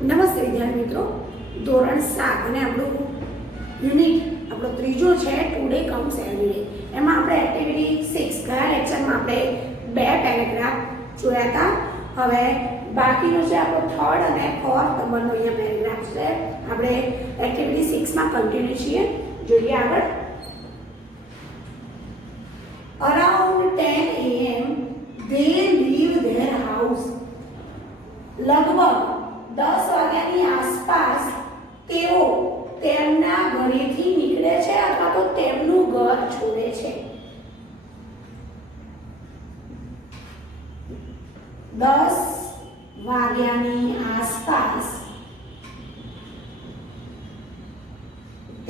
નમસ્તે વિદ્યાર્થી મિત્રો, ધોરણ 7 અને આપણું યુનિટ આપણો ત્રીજો છે ટુડે કમ્સ એવરીડે. એમાં આપણે એક્ટિવિટી 6 ગયા લેક્ચરમાં આપણે બે પેરેગ્રાફ જોયા હતા. હવે બાકીનો છે આપણો થર્ડ અને ફોર્થ નંબરનો અહીંયા પેરેગ્રાફ છે. આપણે એક્ટિવિટી 6 માં કન્ટિન્યુ છીએ. જોઈએ આગળ. Around 10 a.m. they leave their house. લગભગ 10 વાગ્યાની આસપાસ તેઓ તેમના ઘરેથી નીકળે છે અથવા તો તેમનું ઘર છોડે છે. 10 વાગ્યાની આસપાસ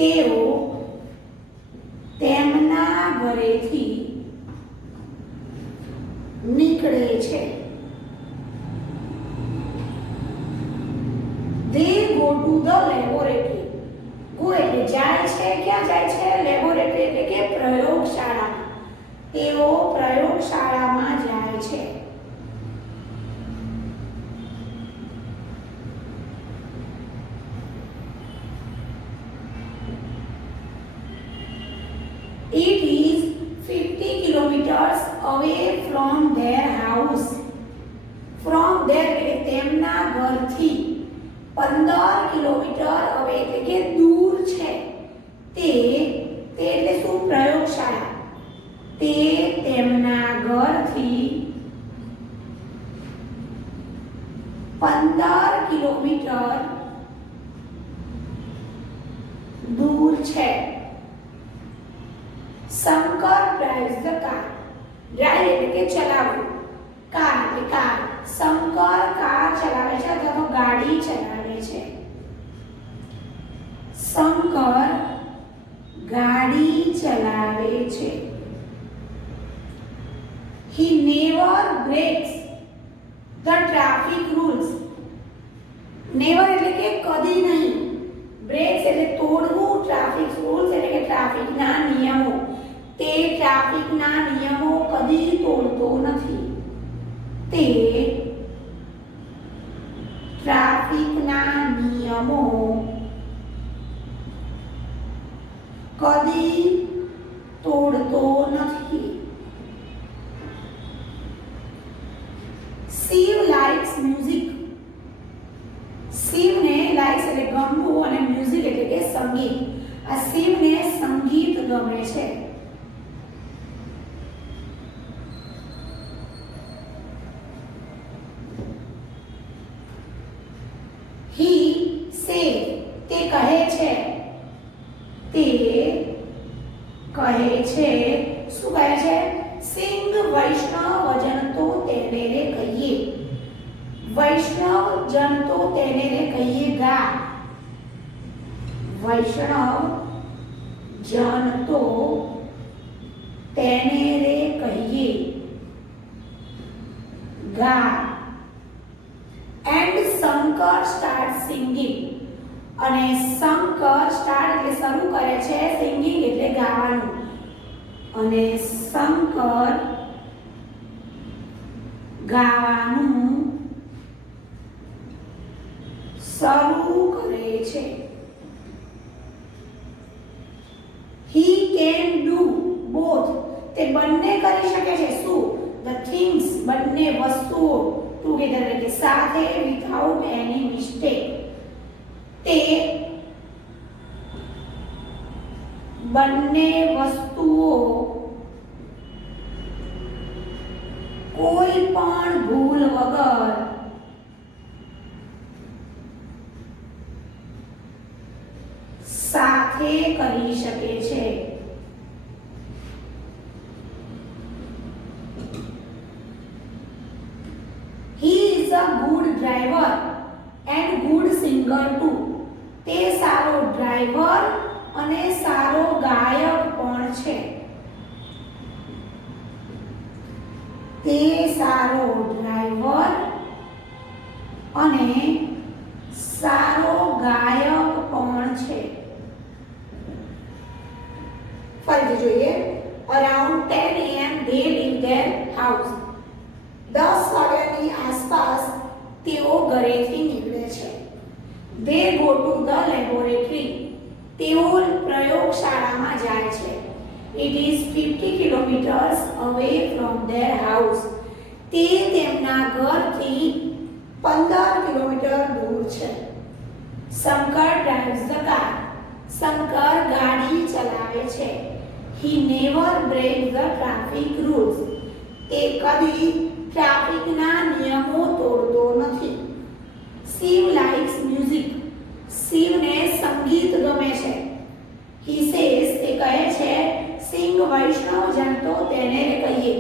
તેઓ તેમના ઘરેથી નીકળે છે. They go to the laboratory. Go એટલે જાય છે. ક્યાં જાય છે? લેબોરેટરી એટલે કે પ્રયોગશાળામાં. તેઓ પ્રયોગશાળામાં જાય છે. It is 50 kilometers away from their house. From there એટલે તેમના ઘરથી 15 કિલોમીટર હવે એટલે કે દૂર છે. તે એટલે શું? પ્રયોગશાળા. તે તેમના ઘરથી 15 કિલોમીટર દૂર છે. Shankar drives the car. Drive એટલે કે ચલાવવું. કાર એટલે કાર. શંકર કાર ચલાવે છે અથવા તો ગાડી ચલાવે છે. શંકર ગાડી ચલાવે છે. He never breaks the traffic rules. Never એટલે કે કદી નહીં. બ્રેક્સ એટલે તોડવું. ટ્રાફિક રૂલ્સ એટલે કે ટ્રાફિકના નિયમો. તે ટ્રાફિકના નિયમો કદી તોડતો નથી. તે ટ્રાફિકના નિયમો કદી તોડતો નથી. Shiv likes music. શિવને લાઇક્સ એટલે ગમવું અને મ્યુઝિક એટલે કે સંગીત. આ શિવને સંગીત ગમે છે. He say તે કહે છે. તે કહે છે. શું કહે છે? સિંગ વૈષ્ણવ જન તો તેને રે કહીએ. વૈષ્ણવ જન તો તેને રે કહીએ ગા. વૈષ્ણવ જન તો તેને રે કહીએ ગા. And Shankar start singing. અને શંકર સ્ટાર્ટ એટલે શરૂ કરે છે. સિંગિંગ એટલે ગાવાનું. અને શંકર ગાવાનું શરૂ કરે છે. He can do both. તે બંને કરી શકે છે. શું? The things બંને વસ્તુઓ together એટલે કે સાથે without any mistake. તે બંને વસ્તુઓ કોઈ પણ ભૂલ વગર સાથે કરી શકે છે. He is a good driver and good singer too. તે સારો ડ્રાઈવર અને સારો ગાયક પણ છે. તે સારો ડ્રાઈવર અને સારો ગાયક પણ છે. ફરીથી જોઈએ. Around 10 a.m. they leave their house. 10 વાગ્યાની આસપાસ તેઓ ઘરેથી નીકળે છે. they go to the laboratory. તેઓ પ્રયોગશાળામાં જાય છે. It is 50 kilometers away from their house. તે તેમના ઘરથી 15 કિલોમીટર દૂર છે. Shankar drives the car. Shankar ગાડી ચલાવે છે. He never breaks the traffic rules. તે કદી ટ્રાફિકના નિયમો તોડતો નથી. Shiv likes music. શિવને સંગીત ગમે છે. He says, તે કહે છે, સિંગ વૈષ્ણવ જન તો તેને રે કહીએ.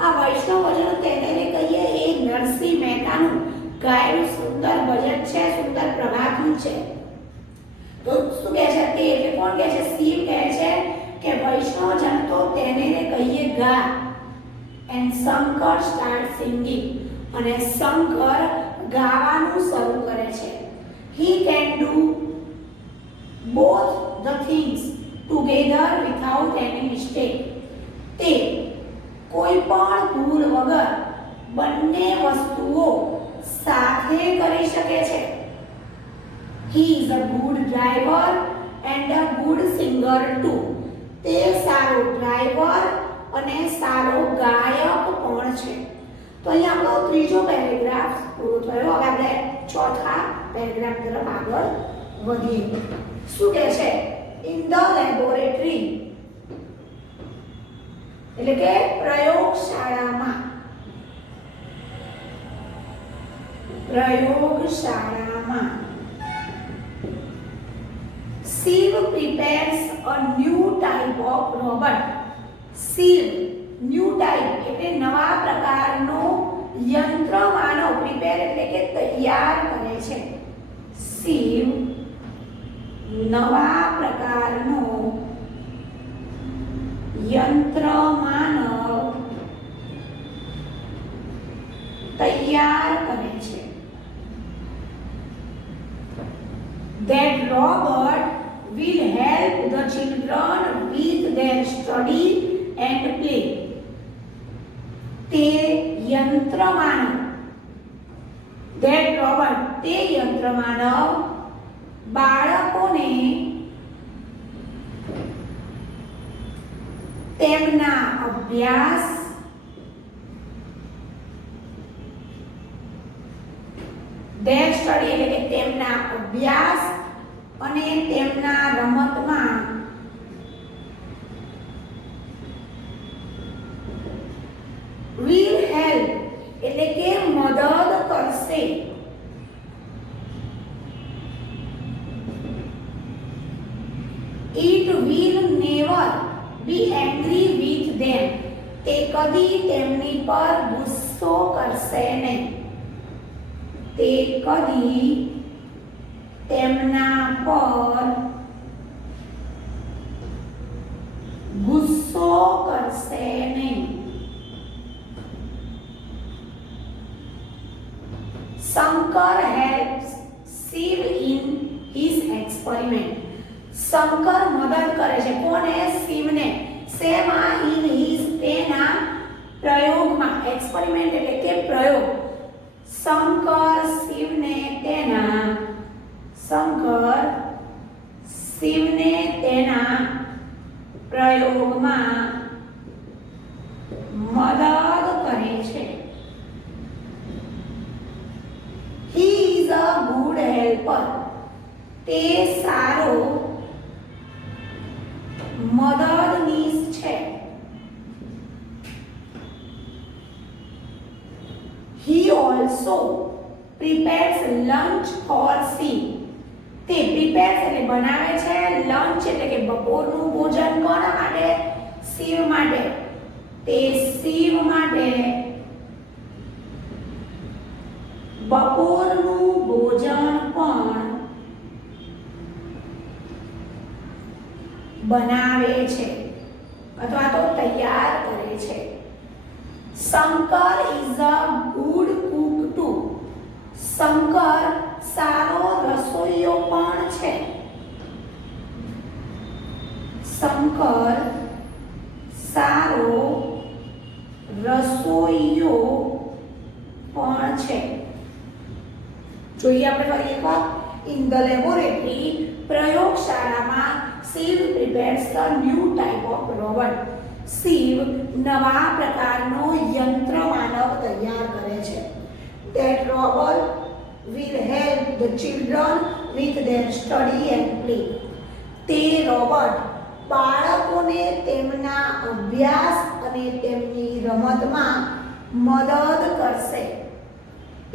આ વૈષ્ણવ જન તેને રે કહીએ એ નરસિંહ મહેતાનું ગાયેલું સુંદર ભજન છે, સુંદર પ્રભાતનું છે. તો શું કહે છે તે એટલે કોણ કહે છે? શિવ કહે છે કે વૈષ્ણવ જન તો તેને રે કહીએ ગા. And Shankar start singing. અને શંકર ગાવાનું શરૂ કરે છે. He can do both the things together without any mistake. તે કોઈ પણ ભૂલ વગર બંને વસ્તુઓ સાથે કરી શકે છે. He is a good driver and a good singer too. તે સારો ડ્રાઈવર અને સારો ગાયક પણ છે. તો અહીંયા આપણો ત્રીજો પેરેગ્રાફ પૂરો થયો. હવે આપણે ચોથા પેરેગ્રાફ તરફ આગળ વધીએ. શું કહે છે? ઇન ધ લેબોરેટરી એટલે કે પ્રયોગશાળામાં. પ્રયોગશાળામાં Shiv prepares a new type of robot. Shiv new type એટલે નવા પ્રકારનો યંત્ર માનવ. પ્રિપેર એટલે કે તૈયાર કરે છે. શિવ નવા પ્રકારનો યંત્ર માનવ તૈયાર કરે છે. That robot will help the children with their study and play. તે યંત્ર માનવ, that robot તે યંત્ર માનવ બાળકોને તેમના અભ્યાસ their study એટલે કે તેમના અભ્યાસ અને તેમના રમતમાં will help એટલે કે મદદ કરશે. It will never be angry with them. તે કદી તેમની પર ગુસ્સો કરશે નહીં. તે કદી તેમના પર ગુસ્સો કરશે નહીં. Shankar helps Shiv in his experiment. Shankar મદદ કરે છે કોને? શિવને. શેમાં? in his તેના પ્રયોગમાં. એક્સપેરિમેન્ટ એટલે કે પ્રયોગ. શંકર શિવને તેના પ્રયોગમાં મદદ કરે છે. He is a good helper. તે સારો મદદનીશ છે. He also prepares lunch for Shiv. તે prepares એટલે બનાવે છે. lunch એટલે કે બપોરનું ભોજન કોના માટે? શિવ માટે. તે શિવ માટે બપોરનું ભોજન પણ બનાવે છે અથવા તો તૈયાર કરે છે. Shankar is a good cook too. Shankar સારો રસોઈયો પણ છે. શંકર સારો રસોઈયો પણ છે. જોઈએ આપણે ફરી એકવાર ઇન ધ લેબોરેટરી, પ્રયોગશાળામાં Shiv prepares the new type of robot. Shiv નવા પ્રકારનો યંત્ર માનવ તૈયાર કરે છે. That robot will help the children with their study and play. તે રોબોટ બાળકોને તેમના અભ્યાસ અને તેમની રમતમાં મદદ કરશે.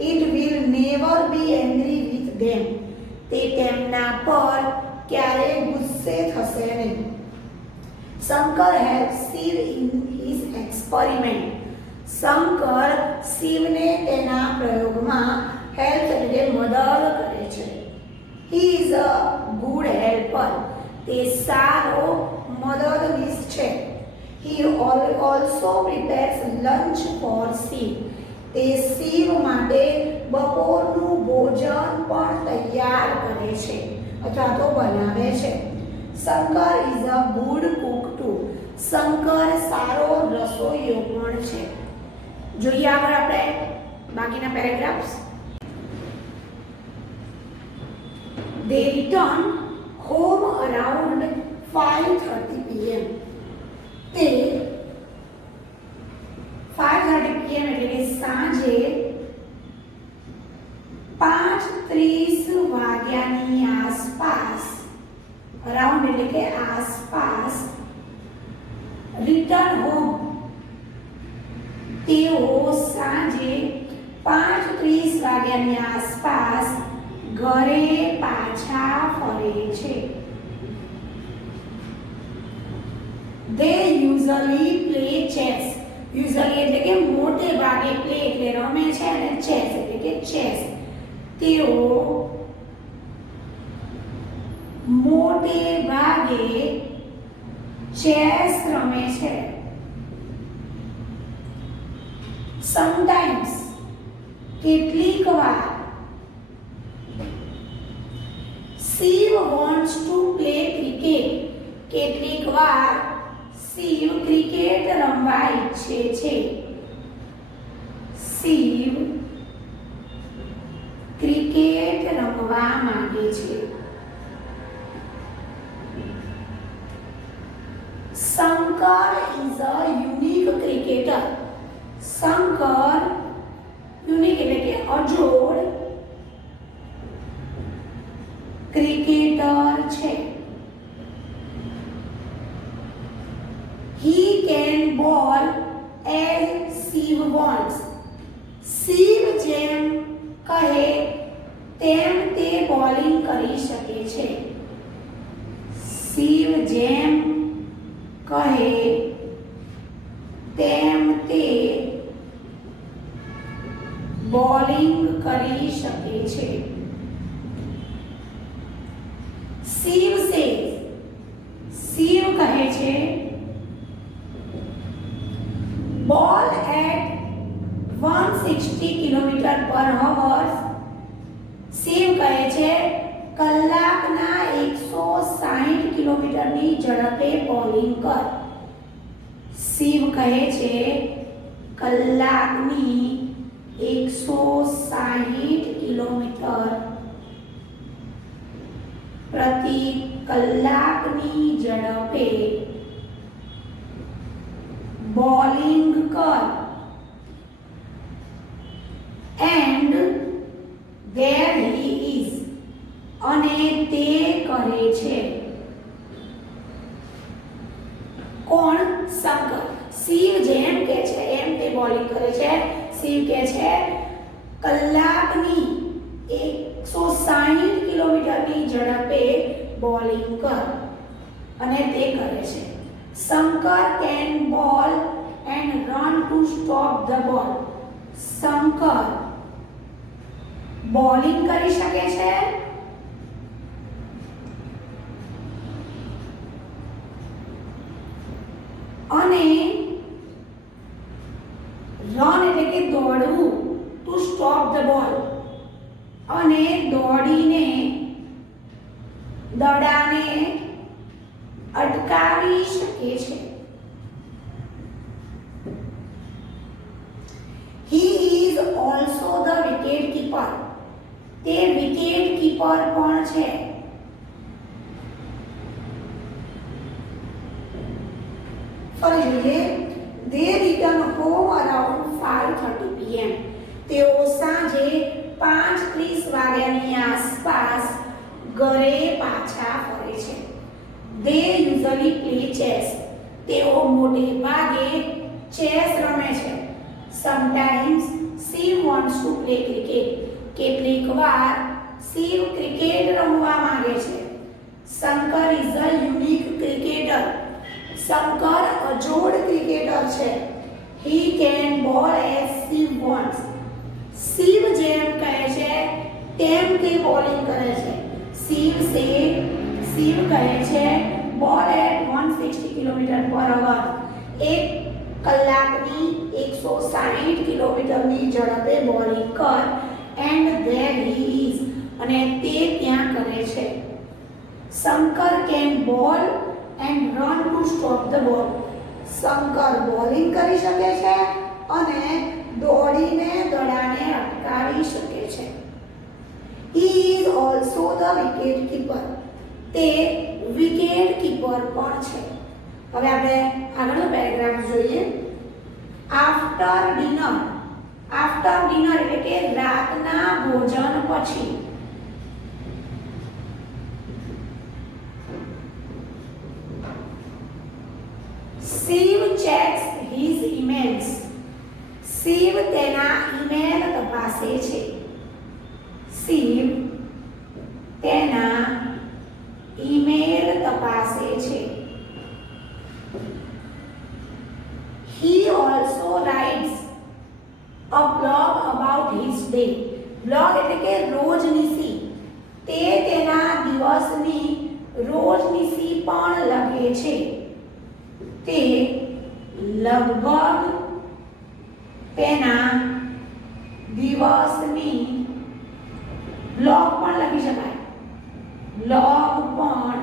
It will never be angry with them. તે તેમના પર ક્યારેય ગુસ્સે થશે નહીં. Shankar helps Shiv in his experiment. Shankar શિવને તેના પ્રયોગમાં હેલ્પ એટલે મદદ કરે છે. He is a good helper. તે સારો મદદનીશ છે. He also prepares lunch for Shiv. તે શિવ માટે બપોરનું ભોજન પણ તૈયાર કરે છે અથવા તો બનાવે છે. Shankar is a good cook too. Shankar સારો રસોઈયો પણ છે. જોઈએ આગળ આપણે બાકીના paragraphs. They return home around 5:30 p.m. તે 5:30 p.m. એટલે કે સાંજે 5:30 વાગ્યાની આસપાસ, અરાઉન્ડ એટલે કે આસપાસ, રિટર્ન હોમ તેઓ સાંજે 5:30 વાગ્યાની આસપાસ ઘરે પાછા ફરે છે. They usually play chess. Usually એટલે કે મોટે ભાગે play એટલે રમે છે અને chess એટલે કે chess. તેઓ મોટે ભાગે ચેસ રમે છે. Sometimes કેટલીક વાર Shiv wants to play cricket. કેટલીક વાર શિવ ક્રિકેટ રમવા ઈચ્છે છે. શિવ ક્રિકેટ રમવા માંગે છે. Shankar is a unique cricketer. Shankar unique એટલે કે અજોડ ક્રિકેટર છે. He can bowl as Shiv wants. Shiv જેમ કહે તેમ તે બોલિંગ કરી શકે છે. શિવ જેમ કહે તેમ તે બોલિંગ કરી શકે છે. શિવ says, શિવ કહે છે, ball at 160 km/h. શિવ કહે છે કલાકના 160 કિલોમીટરની ઝડપે બોલિંગ કર. શિવ કહે છે કલાકની 160 કિલોમીટર પ્રતિ કલાકની ઝડપે બોલિંગ કર. And there he is. અને તે કરે છે. કોણ? શંકર. શિવ જેમ કે છે એમ તે બોલિંગ કરે છે. શિવ કે છે કલાકની 160 કિલોમીટરની ઝડપે બોલિંગ કર અને તે કરે છે. Shankar can bowl and run to stop the ball. Shankar bowling કરી શકે છે અને રન એટલે કે દોડવું, ટુ સ્ટોપ ધ બોલ, અને દોડીને દડાને અટકાવી શકે છે. He is also the wicket keeper. તે વિકેટ કીપર કીપર પણ છે. ફરી જોઈએ. They return home around 5:30 PM. તેઓ સાંજે 5:30 વાગ્યાની આસપાસ ઘરે પાછા ફરે છે. They usually play chess. તેઓ મોટે ભાગે ચેસ રમે છે. Sometimes she wants to play cricket. કેટલીક વાર શિવ ક્રિકેટ રમવા માંગે છે. Shankar is a unique cricketer. Shankar અજોડ ક્રિકેટર છે. He can bowl as Shiv wants. Shiv જેમ કહે છે તેમ તે બોલિંગ કરે છે. શિવ કહે છે બોલ એટ 160 km/h. 1 કલાકની 160 કિલોમીટરની ઝડપે બોલિંગ કર. And there he is. અને તે ત્યાં કરે છે. શંકર કેન બોલ and run to stop the ball. Shankar bowling કરી શકે છે અને દોડીને દડાને અટકાવી શકે છે. He is also the wicket keeper. તે વિકેટ કીપર પણ છે. હવે આપણે આગળનો પેરેગ્રાફ જોઈએ. After dinner. આફ્ટર ડિનર એટલે કે રાતના ભોજન પછી. Shiv checks his emails. Shiv તેના ઈમેલ તપાસે છે. શિવ તેના ઈમેલ તપાસે છે. He also writes a blog about his day. Blog એટલે કે રોજનીશી. તે તેના દિવસની રોજનીશી પણ લખે છે. તે લગભગ તેના દિવસની બ્લોગ પણ લખી શકાય. બ્લોગ પણ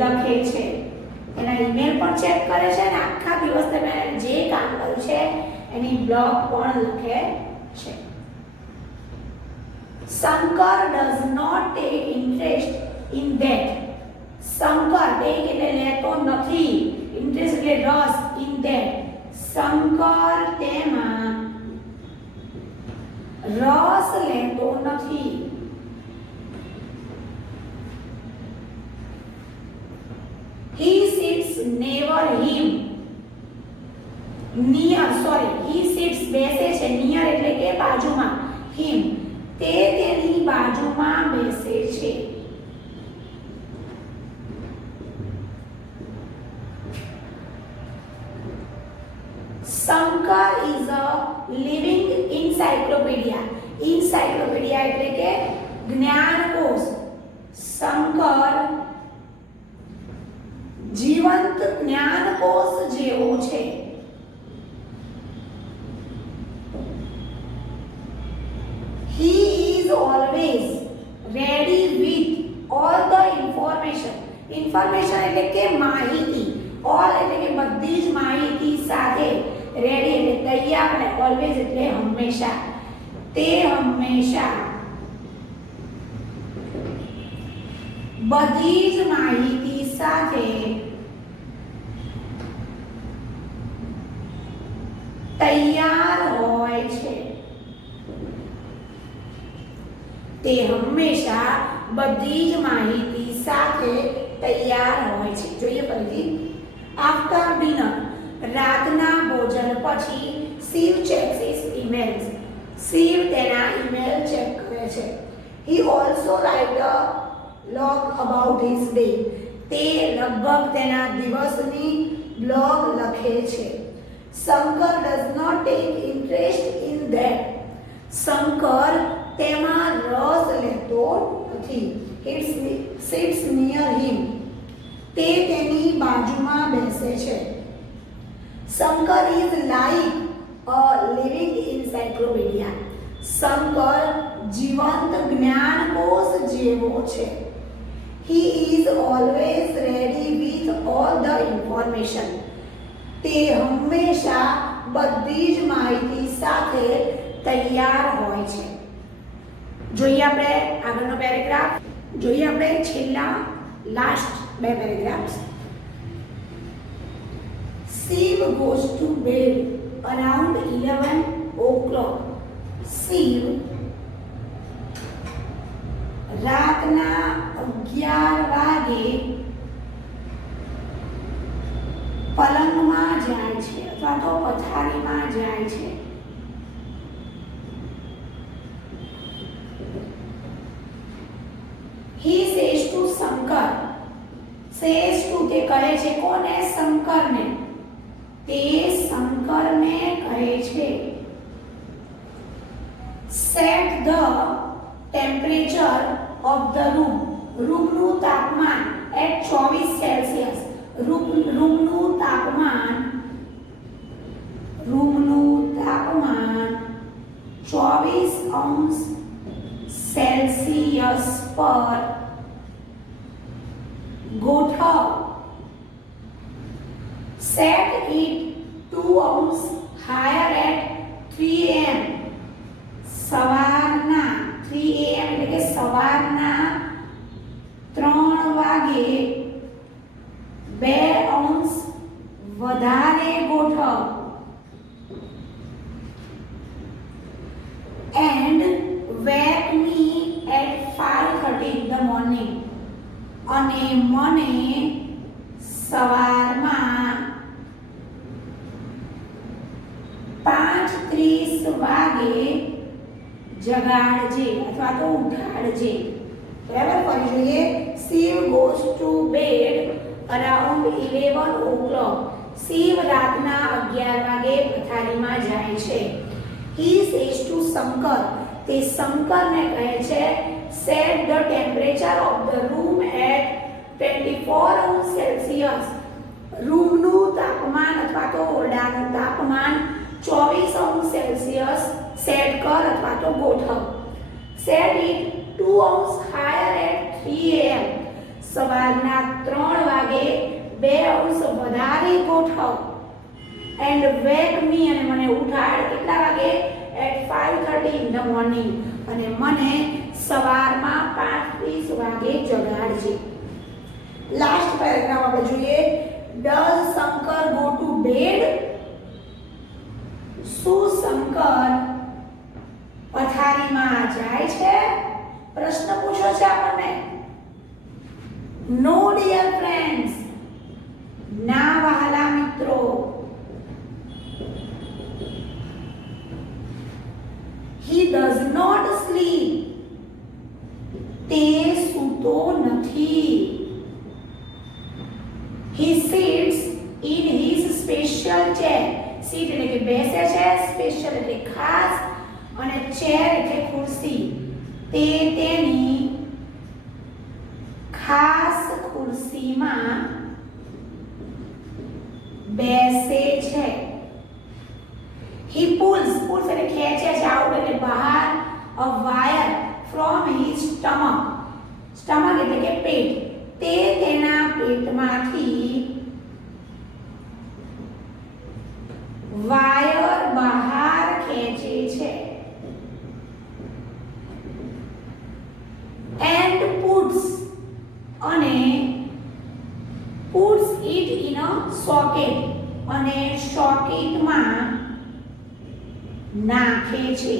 લખે છે. એના ઈમેલ પણ ચેક કરે છે અને આખા દિવસ દરમિયાન જે કામ કર્યું છે એની બ્લોગ પણ લખે છે. Shankar does not take interest in that. Shankar take એટલે લેતો નથી. interest એટલે રસ. in that. શંકર તેમાં રસ લેતો નથી. He sits near him. He sits બેસે છે. near એટલે કે બાજુમાં. him તે તેની બાજુમાં બેસે છે. Shankar is a living encyclopedia. Encyclopedia એટલે કે જ્ઞાનકોશ. શંકર જીવંત જ્ઞાનકોશ જેવો છે. He is always ready with all the information. Information એટલે કે માહિતી. all એટલે કે બધી જ માહિતી સાથે. રેડી એટલે તૈયાર અને ઓલવેઝ એટલે હંમેશા. તે હંમેશા બધી જ માહિતી સાથે તૈયાર હોય છે. તે હંમેશા બધી જ માહિતી સાથે તૈયાર હોય છે. જોઈએ ફરીથી. આફ્ટર ડિનર રાતના ભોજન પછી Shiv checks his emails. Shiv તેના ઈમેલ ચેક કરે છે. He also write a log about his day. તે લગભગ તેના દિવસની બ્લોગ લખે છે. Shankar does not take interest in that. Shankar તેમાં રસ લેતો નથી. He sits near him. તે તેની બાજુમાં બેસે છે. Shankar is like a living encyclopedia. Shankar જીવંત જ્ઞાનકોશ જેવો છે. He is always ready with all the information. તે હંમેશા બધી જ માહિતી સાથે તૈયાર હોય છે. જોઈએ આપણે આગળનો પેરેગ્રાફ. જોઈએ આપણે છેલ્લા લાસ્ટ બે paragraphs. Shiv goes to bed around 11 o'clock. Shiv રાતના 11 વાગે પલંગમાં જાય છે અથવા તો પથારીમાં જાય છે. He says to Shankar. says to તે કહે છે કોને? શંકરને. તે શંકરને કહે છે set the temperature of the room. રૂમનું તાપમાન at 24 સેલ્સિયસ. રૂમનું તાપમાન 24 અંશ સેલ્સિયસ પર ગોઠવ. set it 2 અંશ higher at 3 am. સવારના 3 am એટલે કે સવારના 3 વાગે 2 અંશ વધારે ગોઠવ. and wake me at 5:30 in the morning. અને મને સવારમાં 5:30 વાગે જગાડજે અથવા તો ઉઠાડજે. બરાબર? ફરી જોઈએ. Shiv goes to bed around 11 o'clock. Shiv રાતના 11 વાગે પથારીમાં જાય છે. He says to Shankar. તે શંકરને કહે છે set the temperature of the room at 24 અંશ સેલ્સિયસ. રૂમનું તાપમાન અથવા તો ઓરડાનું તાપમાન 24 અંશ સેલ્સિયસ સેટ કર અથવા તો ગોઠવ. set it 2 અંશ higher at 3 am. સવારના 3 વાગે 2 અંશ વધારે ગોઠવ. and wake me અને મને ઉઠાડ કેટલા વાગે? at 5:30 in the morning. અને મને સવારમાં 5:30 વાગે જગાડજે. લાસ્ટ પેરેગ્રાફ આપણે જોઈએ. does Shankar go to bed? શું શંકર પથારીમાં જાય છે? પ્રશ્ન પૂછ્યો છે આપણને. નો ડિયર ફ્રેન્ડ્સ, ના વહાલા મિત્રો. He does not sleep. તે સૂતો નથી. He sits in his special chair. Sit એટલે કે બેસે છે, સ્પેશિયલ એટલે ખાસ, અને ચેર એટલે ખુરશી. તે તેની ખાસ ખુરશીમાં બેસે છે. He pulls એટલે ખેંચે છે, out એટલે બહાર, a wire from his stomach. stomach એટલે કે પેટ. તે તેના પેટમાંથી વાયર બહાર ખેંચે છે. and puts અને puts it in a socket અને સોકેટમાં નાખે છે.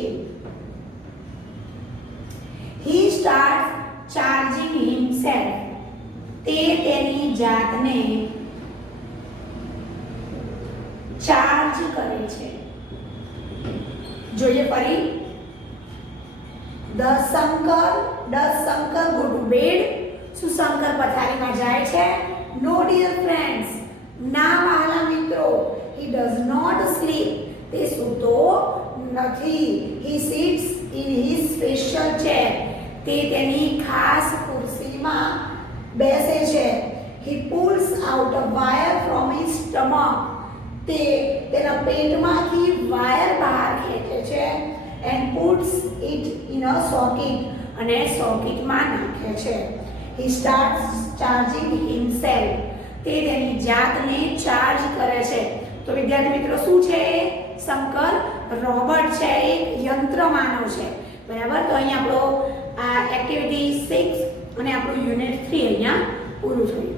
he starts charging himself. તે તેની જાતને ચાર્જ કરે છે. જોઈએ ફરી. does Shankar go to bed? શું શંકર પથારીમાં જાય છે? no dear friends, ના વહાલા મિત્રો. he does not sleep. તે સૂતો નથી. he sits in his special chair. તે તેની ખાસ ખુરશીમાં બેસે છે. he pulls out a wire from his stomach. તે તેના પેટમાંથી વાયર બહાર ખેંચે છે. and puts it in a socket અને સોકેટમાં નાખે છે. he starts charging himself. તે તેની જાતને ચાર્જ કરે છે. તો વિદ્યાર્થી મિત્રો શું છે? શંકર રોબોટ છે, એક યંત્ર માનવ છે. બરાબર. તો અહીંયા આપણો આ એક્ટિવિટી 6 અને આપણું યુનિટ 3 અહીંયા પૂરું થયું.